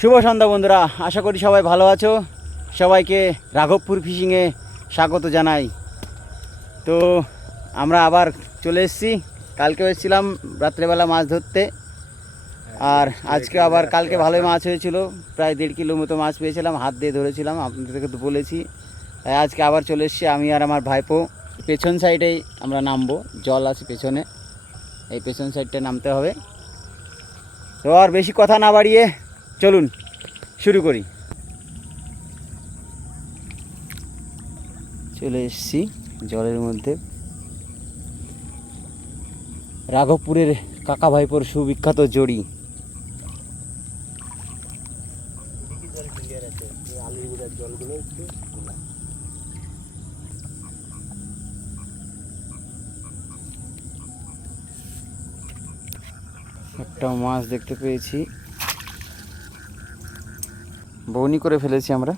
শুভ সন্ধ্যা বন্ধুরা, আশা করি সবাই ভালো আছো। সবাইকে রাঘবপুর ফিশিংয়ে স্বাগত জানাই। তো আমরা আবার চলে এসেছি। কালকেও এসেছিলাম রাত্রেবেলা মাছ ধরতে, আর আজকে আবার কালকে ভালোই মাছ হয়েছিল, প্রায় 1.5 কিলো মতো মাছ পেয়েছিলাম, হাত দিয়ে ধরেছিলাম, আপনাদেরকে তো বলেছি। তাই আজকে আবার চলে এসেছি আমি আর আমার ভাইপো। পেছন সাইডেই আমরা নামবো, জল আছে পেছনে, এই পেছন সাইডটা নামতে হবে। তো আর বেশি কথা না বাড়িয়ে চলুন শুরু করি। চলে এসেছি জলের মধ্যে। রাঘবপুরের কাকা ভাইপোর সুবিখ্যাত জড়ি। একটা মাছ দেখতে পেয়েছি, বউনি করে ফেলেছি আমরা।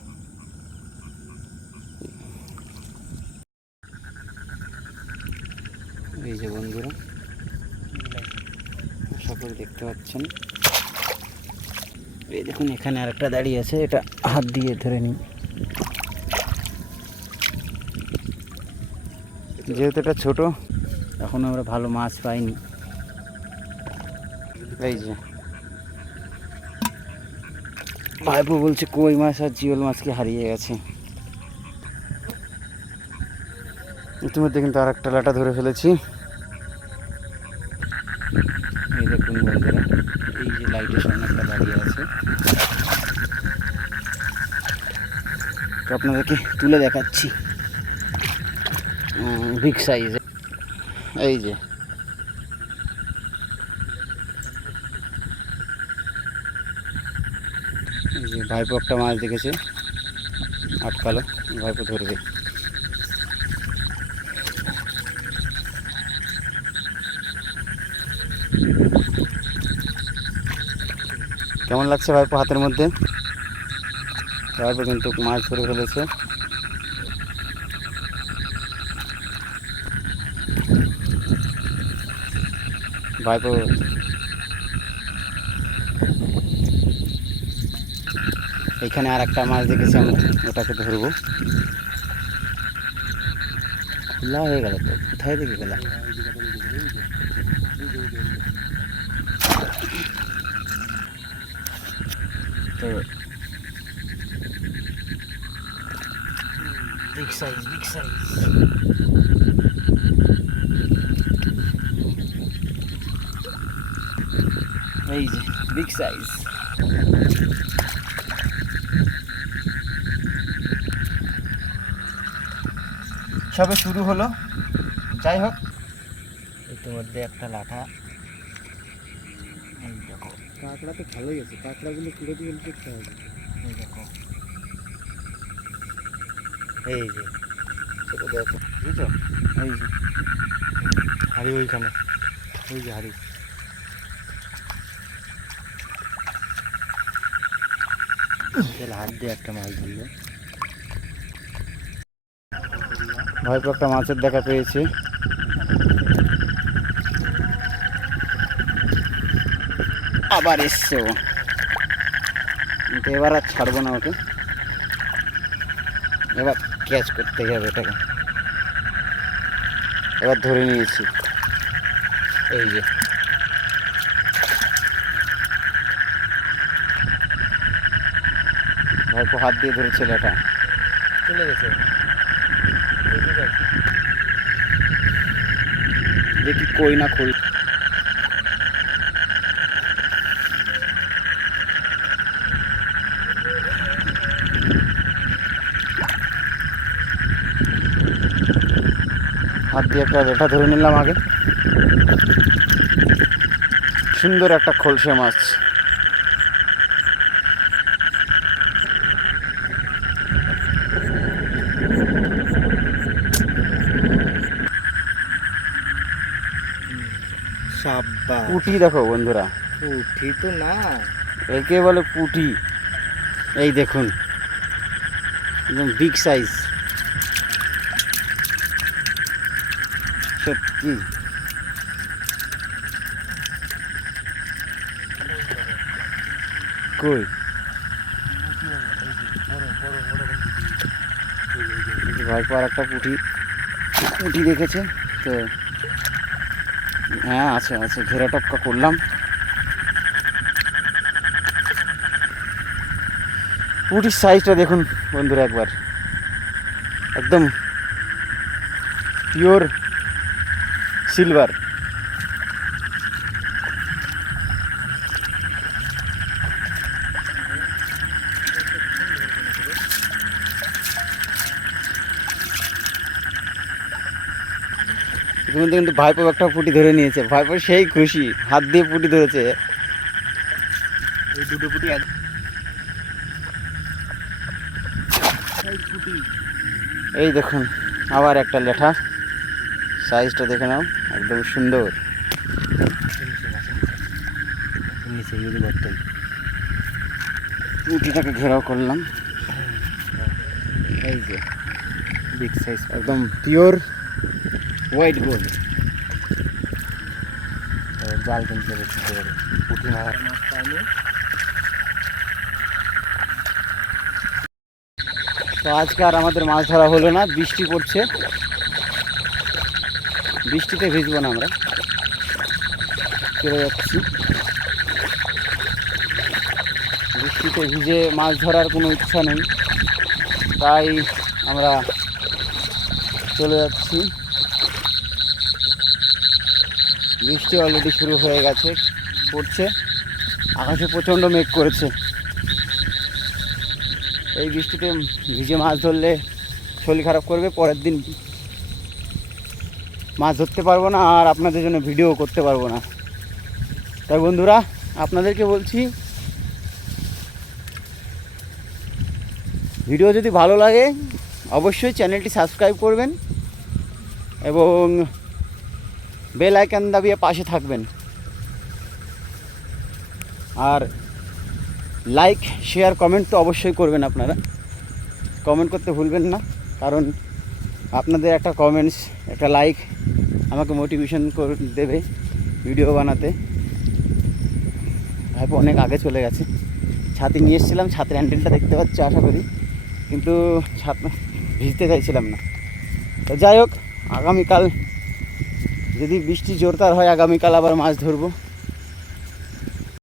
এই যে বন্ধুরা, আশা করি দেখতে পাচ্ছেন। এই দেখুন, এখানে আরেকটা দাঁড়িয়ে আছে, এটা হাত দিয়ে ধরে নিই। যেহেতু এটা ছোট, এখন আমরা ভালো মাছ পাইনি। এই যে ভাইপো বলছে কই মাছ আর জিওল মাছকে হারিয়ে গেছে। ইতিমধ্যে কিন্তু আর একটা লাটা ধরে ফেলেছি। এই দেখুন বন্ধুরা, এই যে লাইটের সামনে একটা দাঁড়িয়ে আছে, তো আপনাদেরকে তুলে দেখাচ্ছি। Big size. এই যে ভাইপো একটা মাছ দেখেছে, আটকালো, ভাইপো ধরবে। কেমন লাগছে ভাইপো হাতের মধ্যে? ভাইপো কিন্তু মাছ ধরে ফেলেছে। ভাইপো এখানে আর একটা মাছ দেখেছি আমরা, ওটাকে ধরবো। খোলা হয়ে গেল তো, কোথায় দেখে গেলাম? তো বিগ সাইজ, বিগ সাইজ। এই যে বিগ সাইজ। সবে শুরু হলো, যাই হোক। ইতিমধ্যে একটা লাঠা। এই দেখো, কাঁকড়া তো ভালোই আছে, কাঁকড়াগুলো তুলে দিয়ে দেখতে হবে। এই দেখো, এই যে সেটা দেখো, বুঝছো? এই যে হাড়ি ওইখানে, ওই যে হাড়ি। হাত দিয়ে একটা মাছ ধরলো। ভাইপো একটা মাছের দেখা পেয়েছি। আবার এসছে ও, কিন্তু এবার আর ছাড়বো না ওকে, এবার ক্যাচ করতে হবে এটাকে। এবার ধরে নিয়েছি। এই যে ভাইপো হাত দিয়ে ধরেছিল, এটা চলে গেছে। দেখি কই না খুল। হাত দিয়ে একটা রেঠা ধরে নিলাম আগে। সুন্দর একটা খলসে মাছ। পুঁটি দেখো বন্ধুরা, পুঁটি তো না, একে বলে পুঁটি। এই দেখুন, একদম বিগ সাইজ, সত্যি। কই ভাইপো আর একটা পুঁটি পুঁটি দেখেছে। তো হ্যাঁ আছে আছে, ঘেরা টপকা করলাম। পুঁটির সাইজটা দেখুন বন্ধুরা একবার, একদম পিওর সিলভার। ইতিমধ্যে কিন্তু ভাইপো একটা পুঁটি ধরে নিয়েছে, ভাইপো সেই খুশি, হাত দিয়ে পুঁটি ধরেছে। এই দুটো পুঁটি এই দেখুন আবার একটা লেঠা, সাইজটা দেখে নাও, একদম সুন্দর। পুঁটিটাকে ঘেরাও করলাম, এই যে বিগ সাইজ একদম পিওর হোয়াইট গোল্ড। জাল কিনতে হবে পুঁটি মাছ পাইনি। তো আজকে আর আমাদের মাছ ধরা হলো না, বৃষ্টি পড়ছে, বৃষ্টিতে ভিজবো না, আমরা চলে যাচ্ছি। বৃষ্টিতে ভিজে মাছ ধরার কোনো ইচ্ছা নেই, তাই আমরা চলে যাচ্ছি। বৃষ্টি অলরেডি শুরু হয়ে গেছে, পড়ছে, আকাশে প্রচণ্ড মেঘ করেছে। এই বৃষ্টিতে ভিজে মাছ ধরলে শরীর খারাপ করবে, পরের দিন মাছ ধরতে পারবো না, আর আপনাদের জন্য ভিডিও করতে পারবো না। তাই বন্ধুরা আপনাদেরকে বলছি, ভিডিও যদি ভালো লাগে অবশ্যই চ্যানেলটি সাবস্ক্রাইব করবেন এবং বেল আইকন দাবিয়ে পাশে থাকবেন। আর লাইক শেয়ার কমেন্ট তো অবশ্যই করবেন, আপনারা কমেন্ট করতে ভুলবেন না, কারণ আপনাদের একটা কমেন্টস, একটা লাইক আমাকে মোটিভেশন করে দেবে ভিডিও বানাতে। ভাইপো অনেক আগে চলে গেছে। ছাতি নিয়ে এসেছিলাম, ছাতের হ্যান্ডেলটা দেখতে পাচ্ছি আশা করি, কিন্তু ছাত ভিজতে চাইছিলাম না। তো যাই হোক, আগামীকাল যদি বৃষ্টি জোরদার হয়, আগামীকাল আবার মাছ ধরবো।